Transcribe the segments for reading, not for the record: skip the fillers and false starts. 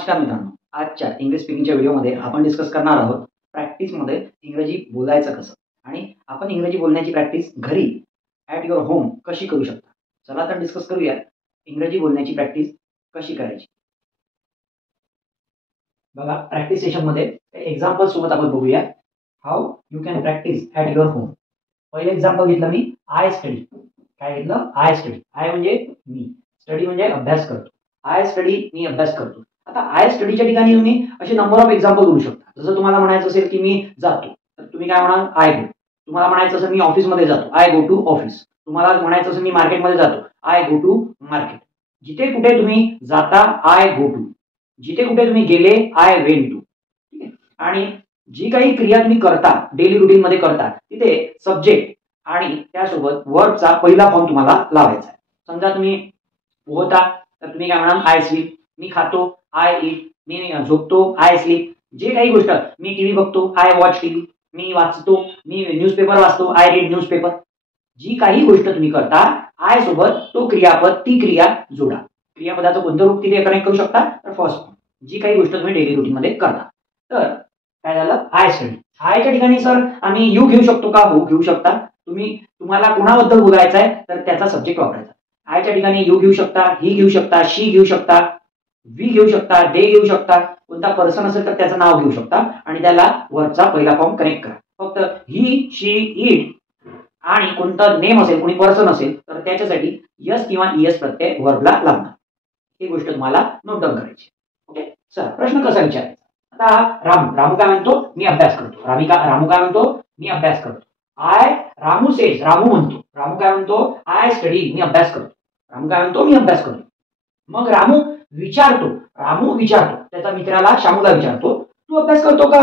नमस्कार मित्रांनो, आजच्या इंग्लिश स्पीकिंगच्या व्हिडिओमध्ये आपण डिस्कस करणार आहोत प्रॅक्टिसमध्ये इंग्रजी बोलायचं कसं आणि आपण इंग्रजी बोलण्याची प्रॅक्टिस घरी ॲट युअर होम कशी करू शकता. चला तर डिस्कस करूया इंग्रजी बोलण्याची प्रॅक्टिस कशी करायची. बघा, प्रॅक्टिस सेशनमध्ये एक्झाम्पल सोबत आपण बघूया how you can practice at your home. पहिलं एक्झाम्पल घेतलं मी, आय स्टडी. काय घेतलं? I study. आय म्हणजे मी, स्टडी म्हणजे अभ्यास करतो. आय स्टडी, मी अभ्यास करतो. आता आय स्टडीच्या ठिकाणी तुम्ही असे नंबर ऑफ एक्झाम्पल करू शकता. जसं तुम्हाला म्हणायचं असेल की मी जातो, तर तुम्ही काय म्हणाल? आय गो. तुम्हाला म्हणायचं असेल मी ऑफिसमध्ये जातो, आय गो टू ऑफिस. तुम्हाला म्हणायचं असेल मी मार्केटमध्ये जातो, आय गो टू मार्केट. जिथे कुठे तुम्ही जाता, आय गो टू. जिथे कुठे तुम्ही गेले, आय वेंट टू. ठीक आहे. आणि जी काही क्रिया तुम्ही करता, डेली रुटीन मध्ये करता, तिथे सब्जेक्ट आणि त्यासोबत वर्बचा पहिला फॉर्म तुम्हाला लावायचा आहे. समजा तुम्ही पोहता, तर तुम्ही काय म्हणाल? I sleep. मी खातो, आय ईट. मी झोपतो, आय स्लीप. जे काही गोष्ट, मी टीव्ही बघतो, आय वॉच टीव्ही. मी वाचतो, मी न्यूजपेपर वाचतो, आय रीड न्यूजपेपर. जी काही गोष्ट तुम्ही करता, आय सोबत तो क्रियापद, ती क्रिया जोडा. क्रियापदाचं कोणतं रूप तिथे कनेक्ट करू शकता? तर फर्स्ट फॉर्म. जी काही गोष्ट तुम्ही डेली रुटीन मध्ये करता. तर काय झालं? I study. आयच्या ठिकाणी सर आम्ही यू घेऊ शकतो का? हो, घेऊ शकता. तुम्हाला कोणाबद्दल बोलायचं आहे तर त्याचा सब्जेक्ट वापरायचा. आयच्या ठिकाणी यू घेऊ शकता, ही घेऊ शकता, शी घेऊ शकता, वी घेऊ शकता, दे घेऊ शकता. कोणता पर्सन असेल तर त्याचं नाव घेऊ शकता आणि त्याला वरचा पहिला फॉर्म कनेक्ट करा. फक्त ही, शी, इट आणि कोणता नेम असेल, कोणी पर्सन असेल तर त्याच्यासाठी यस किंवा इएस प्रत्यय वर्बला लागणार. ही गोष्ट तुम्हाला नोट डाऊन करायची. ओके. चला, प्रश्न कसा विचारायचा? आता रामू काय म्हणतो? मी अभ्यास करतो. रामू काय म्हणतो? मी अभ्यास करतो. रामू सेज, रामू म्हणतो. रामू काय म्हणतो? आय स्टडी, मी अभ्यास करतो. रामू काय म्हणतो? मी अभ्यास करतो. मग रामू विचारतो त्याच्या मित्राला, शामूला विचारतो, तू अभ्यास करतो का?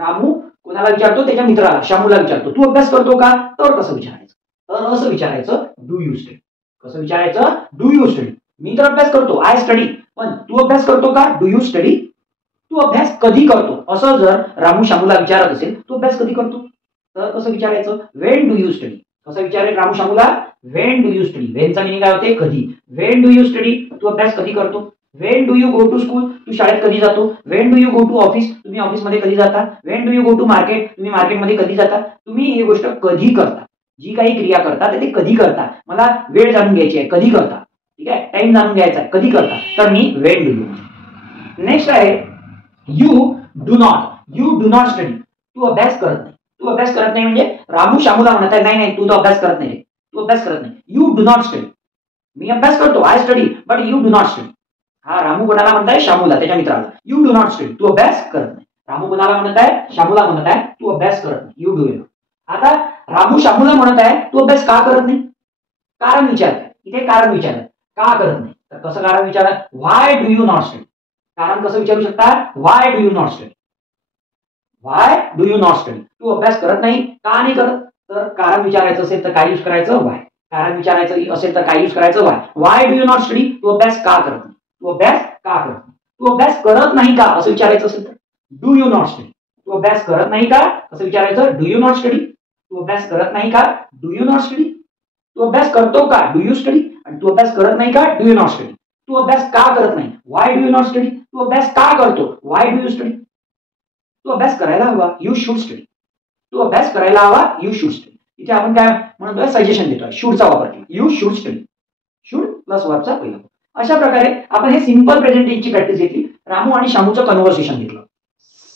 रामू कोणाला विचारतो? त्याच्या मित्राला, शामूला विचारतो, तू अभ्यास करतो का? तर कसं विचारायचं? तर असं विचारायचं, डू यू स्टडी. कसं विचारायचं? Do you study. मी तर अभ्यास करतो, आय स्टडी. पण तू अभ्यास करतो का? Do you study. तू अभ्यास कधी करतो? असं जर रामू शामूला विचारत असेल, तू अभ्यास कधी करतो? तर कसं विचारायचं? When do you study. कसं विचारेल रामू शामूला? When do you study. व्हेनचा मिनिंग काय होते? कधी. व्हेन डू यू स्टडी, तू अभ्यास कधी करतो. When do you go to school, तू शाळेत कधी जातो. When do you go to office, तुम्ही ऑफिसमध्ये कधी जाता. When do you go to market, तुम्ही मार्केटमध्ये कधी जाता. तुम्ही ही गोष्ट कधी करता. जी काही क्रिया करता ते कधी करता. मला वेळ जाणून घ्यायची आहे, कधी करता. ठीक आहे, टाइम जाणून घ्यायचा आहे, कधी करता. तर me when do you. Next आहे यू डू नॉट स्टडी. तू अभ्यास करत नाही. तू अभ्यास करत नाही म्हणजे रामू शामूला म्हणत आहे, नाही तू तो अभ्यास करत नाही. तू अभ्यास करत नाही. You do not study. मी अभ्यास करतो, I study, but you do not study. हा रामू कोणाला म्हणताय? शामूला, त्याच्या मित्राला. यू डू नॉट स्टडी, तू अभ्यास करत नाही. रामू कोणाला म्हणत आहे? शामूला म्हणत आहे, तू अभ्यास करत नाही. You do not. आता रामू शामूला म्हणत आहे, तू अभ्यास का करत नाही? कारण विचारत. इथे कारण विचारत, का करत नाही. तर कसं कारण विचारत? Why do you not study. कारण कसं विचारू शकता? Why do you not study. Why do you not study. तू अभ्यास करत नाही, का नाही करत? तर कारण विचारायचं असेल तर काय यूज करायचं? व्हाय. कारण विचारायचं असेल तर काय यूज करायचं? व्हाय. व्हाय डू यू नॉट स्टडी. तू अभ्यास का करत नाही. तू अभ्यास का करत नाही. तू अभ्यास करत नाही का असं विचारायचं असेल तर डू यू नॉट स्टडी. तू अभ्यास करत नाही का असं विचारायचं? Do you not study. तू अभ्यास करत नाही का? Do you not study. तू अभ्यास करतो का? Do you study. आणि तू अभ्यास करत नाही का? Do you not study. तू अभ्यास का करत नाही? Why do you not study. तू अभ्यास का करतो? Why do you study. तू अभ्यास करायला हवा, यू शुड स्टडी. तू अभ्यास करायला हवा, यू शुड स्टडी. इथे आपण काय म्हणतोय? सजेशन देतोय, शुडचा वापर केला. You should study. Should plus वर्बचा पहिला. अशा प्रकारे आपण हे सिंपल प्रेझेंट टेन्सची प्रॅक्टिस घेतली. रामू आणि शामूचं कन्व्हर्सेशन घेतलं.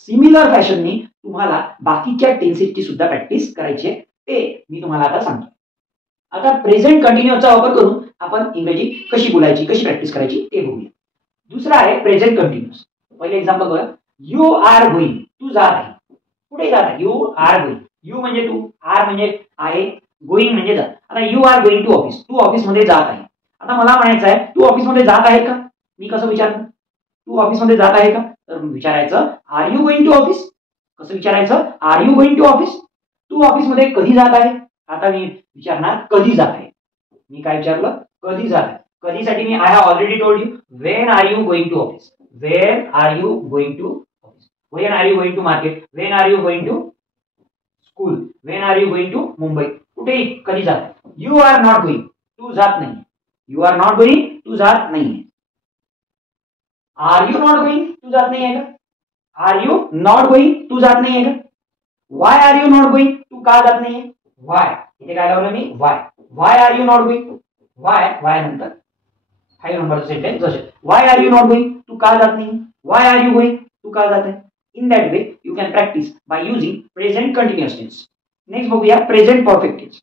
सिमिलर फॅशननी तुम्हाला बाकीच्या टेन्सेसची सुद्धा प्रॅक्टिस करायची आहे, ते मी तुम्हाला आता सांगतो. आता प्रेझेंट कंटिन्यूअसचा वापर करून आपण इंग्रजी कशी बोलायची, कशी प्रॅक्टिस करायची ते बघूया. दुसरा आहे प्रेझेंट कंटिन्यूअस. पहिले एक्झाम्पल बघा. You are going. तू जात आहे. कुठे जात आहे? You are going. यू म्हणजे तू, आर म्हणजे आहे, गोईंग म्हणजे जात. आता you are going to office. तू ऑफिसमध्ये जात आहे. आता मला म्हणायचं आहे, तू ऑफिसमध्ये जात आहे का? मी कसं विचारतो? तू ऑफिसमध्ये जात आहे का? तर विचारायचं, are you going to office. कसं विचारायचं? Are you going to office. तू ऑफिसमध्ये कधी जात आहे? आता मी विचारणार, कधी जात आहे. मी काय विचारलं? कधी जात आहे. कधीसाठी मी I have already told you. When are you going to office. When are you going to office. When are you going to market. When are you going to school. When are you going to Mumbai. कुठेही कधी जात. You are not going. तू जात नाही. You are not going. तू जात नाही. Are you not going, तू जात नाही आहे का? आर यू नॉट गोइंग, तू जात नाही आहे का? Why are you not going, तू का जात नाहीये? वाय, इथे काय लावलं मी? Why. Why are you not going? Why, why नंतर 5 नंबरचं सेंटेन्स जसे why are you not going, तू का जात नाही? वाय आर यू गोइंग, तू का जात आहे? In that way you can practise by using present continuous tense. Next बघूया प्रेझेंट परफेक्ट टेन्स.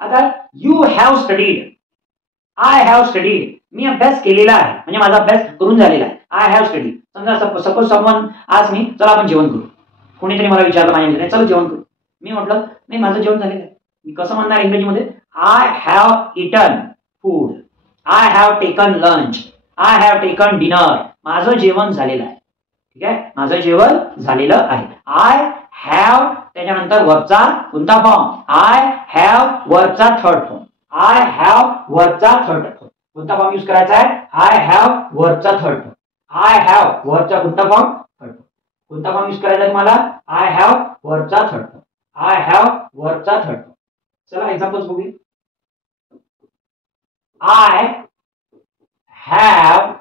आता you have studied, I have studied, मी अभ्यास केलेला आहे म्हणजे माझा अभ्यास करून झालेला आहे. I have studied. समजा सपोज समवन आज मी चला आपण जेवण करू, कोणीतरी मला विचारलं माझ्या मित्राने चला जेवण करू, मी म्हटलं नाही माझं जेवण झालेलं आहे. मी कसं म्हणणार इंग्रजीमध्ये? I have eaten food, I have taken lunch, I have taken dinner. माझं जेवण झालेलं आहे. ठीक आहे, माझं जेवण झालेलं आहे. आय हॅव त्याच्यानंतर वर्बचा कोणता फॉर्म? आय हॅव वर्बचा थर्ड फॉर्म. आय हॅव वर्बचा थर्ड फॉर्म कोणता फॉर्म यूज करायचा आहे? आय हॅव वर्बचा थर्ड फॉर्म. आय हॅव वर्बचा कोणता फॉर्म? Third form. कोणता फॉर्म यूज करायचा आहे तुम्हाला? आय हॅव वर्बचा थर्ड फॉर्म. आय हॅव वर्बचा थर्ड फॉर्म. चला एक्झाम्पल्स बघूया. आय हॅव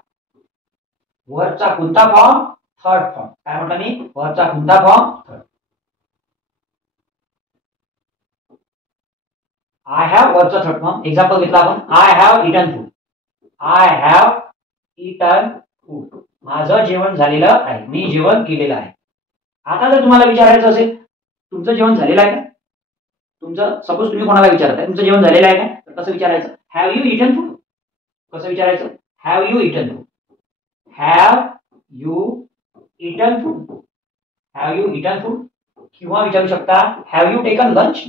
वर्बचा कोणता फॉर्म? Third form. काय म्हटलं मी? वर्बचा कोणता फॉर्म? थर्ड. आय हॅव वर्बचा थर्ड फॉर्म. एक्झाम्पल घेतला आपण. I have eaten food. I have eaten food. माझं जेवण झालेलं आहे, मी जेवण केलेलं आहे. आता जर तुम्हाला विचारायचं असेल तुमचं जेवण झालेलं आहे का? तुमचं सपोज तुम्ही कोणाला विचारताय तुमचं जेवण झालेलं आहे का? तर कसं विचारायचं? Have you eaten food. कसं विचारायचं? Have you eaten food. Have you eaten food. Have you eaten food. किंवा विचारू शकता have you taken lunch.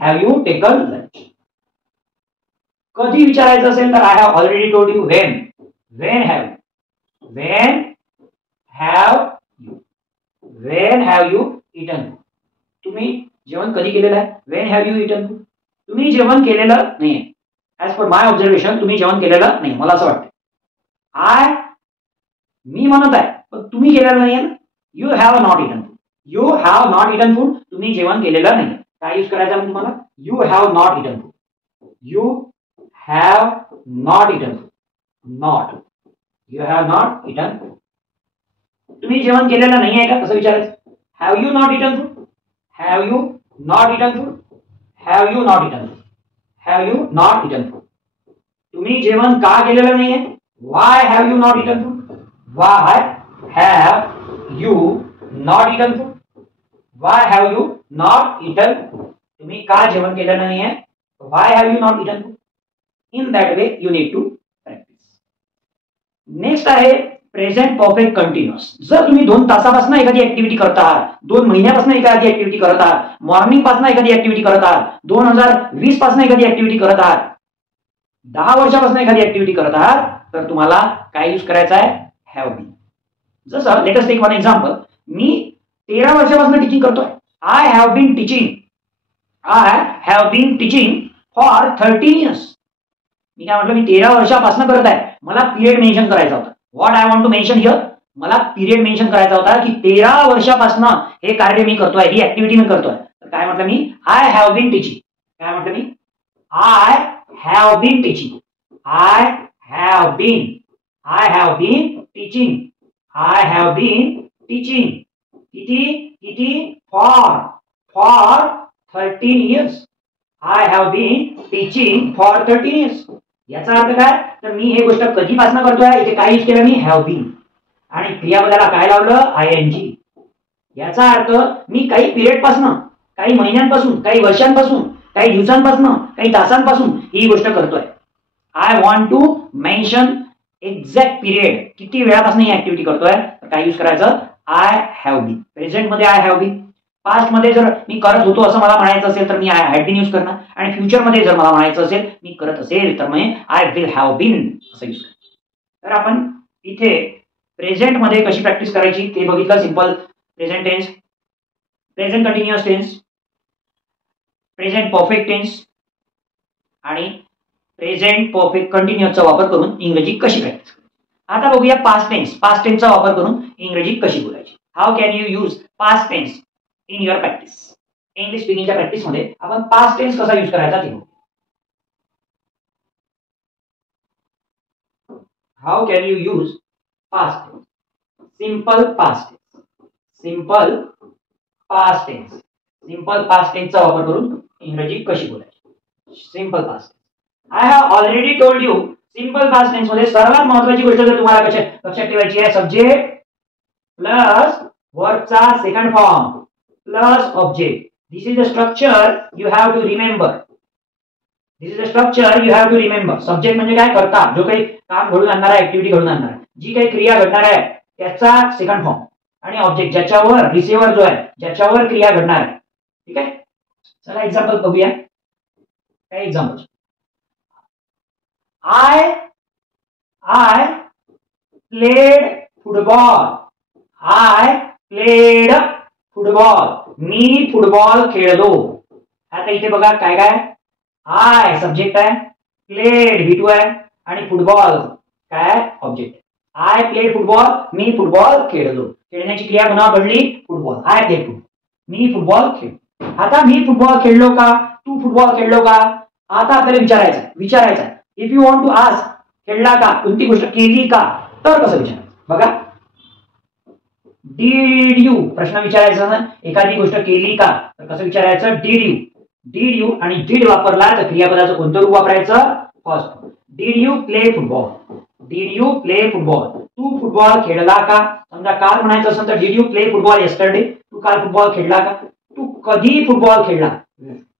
Have you taken lunch. कधी विचारायचं असेल तर I have already told you when. When have you. When have you. When have you eaten food. तुम्ही जेवण कधी केलेलं आहे? When have you eaten food. तुम्ही जेवण केलेलं नाहीये. ऍज पर माय ऑब्झर्वेशन तुम्ही जेवण केलेलं नाही मला असं वाटतं. मी म्हणत आहे पण तुम्ही केलेलं नाहीये ना. You have not eaten food. You have not eaten food. तुम्ही जेवण केलेलं नाही. काय यूज करायचं तुम्हाला? You have not eaten food. You have not eaten food. Not. You have not eaten food. तुम्ही जेवण केलेलं नाही आहे का कसं विचारायचं? Have you not eaten food. Have you not eaten food. Have you not eaten food. Have you not eaten food. तुम्ही जेवण का केलेलं नाहीये? Why have you not eaten food. Why have you not eaten food. Why have you not eaten food. तुम्ही का जेवण केलेलं नाहीये? Why have you not eaten food. In that way you need to practise. Next आहे present perfect continuous. जर तुम्ही 2 तासापासून एखादी ऍक्टिव्हिटी करत आहात, 2 महिन्यापासून एखादी ऍक्टिव्हिटी करत आहात, मॉर्निंग पासून एखादी ऍक्टिव्हिटी करत आहात, 2020 पासून एखादी ऍक्टिव्हिटी करत आहात, 10 वर्षापासून एखादी ऍक्टिव्हिटी करत आहात, तर तुम्हाला काय यूज करायचं आहे? Have been. जसं let us take one example. मी 13 वर्षापासून टीचिंग करतोय. I have been teaching. I have been teaching for 13 years. मी काय म्हटलं? मी 13 वर्षापासून करत आहे. मला पिरियड मेन्शन करायचा होता. What I want to mention here. मला पिरियड मेन्शन करायचा होता की 13 वर्षापासून हे कार्य मी करतोय, ही ऍक्टिव्हिटी मी करतोय. तर काय म्हटलं मी? I have been teaching. काय म्हटलं मी? I have been teaching. I have been. I have been teaching. I have been teaching. किती? For 13 years. I have been teaching for 13 years. याचा अर्थ काय? तर मी हे गोष्ट कधीपासून करतोय? इथे काय यूज केलं मी? Have bin. आणि क्रियापदाला काय लावलं? आयएनजी. याचा अर्थ मी काही पिरियड पासून, काही महिन्यांपासून, काही वर्षांपासून, काही दिवसांपासून, काही तासांपासून ही गोष्ट करतोय. I want to mention exact period. किती वेळापासून ही ऍक्टिव्हिटी करतोय? तर काय यूज करायचं? I have been. प्रेझेंट मध्ये आय हॅव बीन. पास्ट मध्ये जर मी करत होतो असं मला म्हणायचं असेल तर मी आय हॅड बीन यूज करणार. आणि फ्युचर मध्ये जर मला म्हणायचं असेल मी करत असेल तर मी आय विल हॅव बीन असं यूज करणार. तर आपण इथे प्रेझेंट मध्ये कशी प्रॅक्टिस करायची ते बघितलं. Simple present tense, present continuous tense, present perfect tense आणि प्रेझेंट परफेक्ट कंटिन्युअसचा वापर करून इंग्रजी कशी प्रॅक्टिस करायची. आता बघूया पास्ट टेन्स. पास्ट टेन्सचा वापर करून इंग्रजी कशी बोलायची. How can you use past tense in your practice. English स्पीकिंगच्या प्रॅक्टिस मध्ये आपण पास्ट टेन्स कसा यूज करायचा ते बघू. How can you use past tense. Simple past tense. Simple past tense. Simple past टेन्सचा वापर करून इंग्रजी कशी बोलायची. Simple past. I have already told you simple past tense मध्ये सर्वात महत्त्वाची गोष्ट जर तुम्हाला लक्षात ठेवायची आहे, सब्जेक्ट प्लस वर्बचा second form plus object. This is the structure you have to remember. This is the structure you have to remember. Subject म्हणजे काय, करता, जो काही काम घडून आणणार आहे, ऍक्टिव्हिटी घडून आणणार आहे, जी काही क्रिया घडणार आहे त्याचा सेकंड फॉर्म, आणि ऑब्जेक्ट ज्याच्यावर रिसिव्हर जो आहे, ज्याच्यावर क्रिया घडणार आहे. ठीक आहे. चला एक्झाम्पल बघूया. काय example. I played football. I played football. Me football खेळलो. आता इथे बघा काय काय. आय सब्जेक्ट आहे, प्लेड V2 आहे, आणि फुटबॉल काय object. I played football, me football खेळलो. खेळण्याची क्रिया पुन्हा घडली, football. I played football, me football खेळलो. आता मी फुटबॉल खेळलो का, तू फुटबॉल खेळलो का, आता आपल्याला विचारायचं आहे. If you want to ask खेळला का, कोणती गोष्ट केली का, तर कसं विचारायचं बघा. डीड यू प्रश्न विचारायचा ना, एखादी गोष्ट केली का तर कसं विचारायचं, डीड यू. डीड यू आणि डीड वापरला तर क्रियापदाचं कोणतं रूप वापरायचं, first. Did you play football. Did you play football. तू फुटबॉल खेळला का. समजा काल म्हणायचं असेल तर did you play football yesterday. तू काल फुटबॉल खेळला का. तू कधी फुटबॉल खेळला.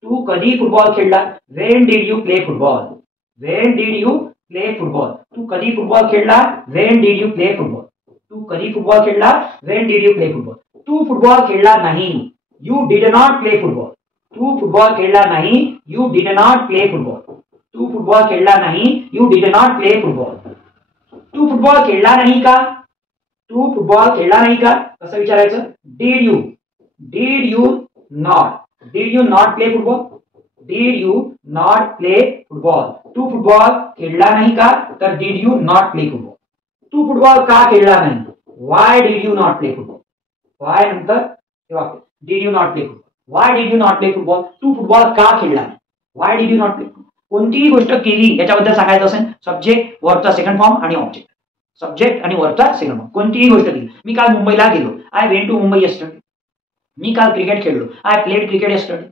तू कधी फुटबॉल खेळला. When did you play football. When did you play football. तू कधी फुटबॉल खेळला. When did you play football. तू कधी फुटबॉल खेळला. When did you play football. तू फुटबॉल खेळला नाही. You did not play football. तू फुटबॉल खेळला नाही. You did not play football. तू फुटबॉल खेळला नाही. You did not play football. तू फुटबॉल खेळला नाही का. तू फुटबॉल खेळला नाही का कसं विचारायचं, did you. Did you not. Did you not play football. Did you not play football. तू फुटबॉल खेळला नाही का तर did you not play football. तू फुटबॉल का खेळला नाही. Why did you not play football. Why नंतर did you not play football. Why did you not play football. तू फुटबॉल का खेळला नाही. Why did you not play football. कोणतीही गोष्ट केली याच्याबद्दल सांगायचं असेल, सब्जेक्ट वर्बचा सेकंड फॉर्म आणि ऑब्जेक्ट. सब्जेक्ट आणि वर्बचा सेकंड फॉर्म. कोणतीही गोष्ट केली. मी काल मुंबईला गेलो. I went to Mumbai yesterday. मी काल क्रिकेट खेळलो. I played cricket yesterday.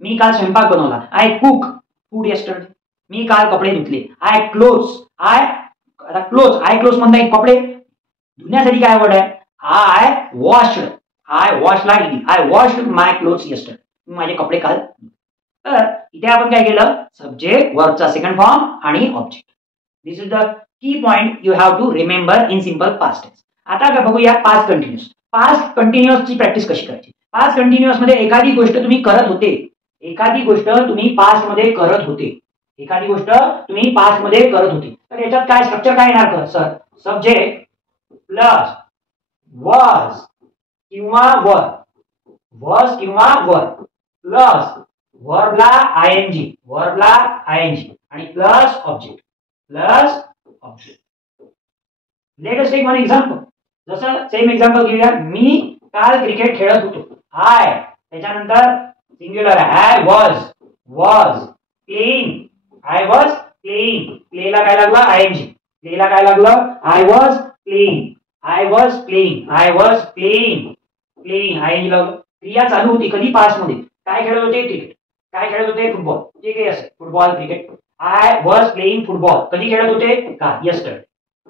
मी काल स्वयंपाक बनवला. I cook food yesterday. मी काल कपडे धुतले. I clothes. आता क्लोज, आय क्लोज म्हणता येईल कपडे धुण्यासाठी काय वर्ड आहे, आय वॉश्ड. आय वॉशला गेली. I washed my clothes yesterday. मी माझे कपडे काल. तर इथे आपण काय केलं, सब्जेक्ट वर्बचा सेकंड फॉर्म आणि object. This is the key point you have to remember in simple past tense. आता काय बघूया पास्ट कंटिन्युअस. पास्ट कंटिन्युअसची प्रॅक्टिस कशी करायची. पास्ट कंटिन्युअस मध्ये एखादी गोष्ट तुम्ही करत होते. एखादी गोष्ट तुम्ही पास्ट मध्ये करत होते. एखादी गोष्ट तुम्ही पास्ट मध्ये करत होती. तर याच्यात काय स्ट्रक्चर काय येणार सर, सब्जेक्ट प्लस वॉज किंवा वर. वॉज किंवा वर प्लस वर्बला आयएनजी. वर्बला आयएनजी आणि plus object. Plus object. Let us take one example. जसं सेम एक्झाम्पल घेऊया. मी काल क्रिकेट खेळत होतो. आय त्याच्यानंतर सिंग्युलर आहे. I was playing. I was playing. प्लेला काय लागला आयएनजी. प्लेला काय लागलं I was playing. I was playing. I was playing. Playing ING लागलं. क्रिया चालू होती कधी पास्ट मध्ये. काय खेळत होते क्रिकेट. काय खेळत होते फुटबॉल. जे काही असेल football cricket. I was playing football. कधी खेळत होते का yesterday.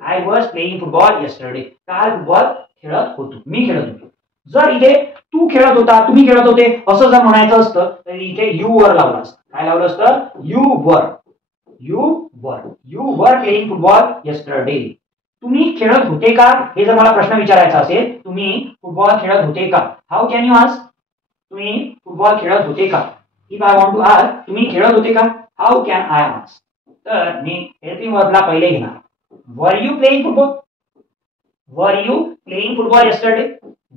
I was playing football yesterday. काल फुटबॉल खेळत होतो. मी खेळत होतो. जर इथे तू खेळत होता, तुम्ही खेळत होते असं जर म्हणायचं असतं तर इथे यू वर लावलं असतं. काय लावलं असतं, you were. You were. You were playing football yesterday. तुम्ही खेळत होते का हे जर मला प्रश्न विचारायचा असेल, तुम्ही फुटबॉल खेळत होते का, हाऊ कॅन यू आस्क. तुम्ही फुटबॉल खेळत होते का. If I want to ask तुम्ही खेळत होते का, हाऊ कॅन आय आस्क. तर मी हेल्पिंग वर्बला पहिले घेणार. Were you playing football. Were you playing football yesterday.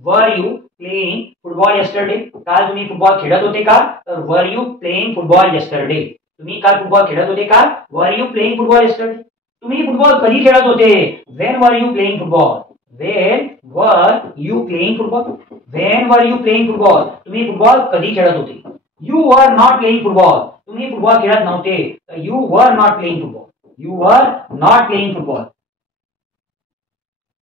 Were you playing football yesterday. काल तुम्ही फुटबॉल खेळत होते का, तर were you playing football yesterday. तुम्ही काल फुटबॉल खेळत होते का, were you playing football yesterday. तुम्ही फुटबॉल कधी खेळत होते, when were you playing football. When were you playing football. When were you playing football. तुम्ही फुटबॉल कधी खेळत होते. You were not playing football. तुम्ही फुटबॉल खेळत नव्हते. You were not playing football. You were not playing football.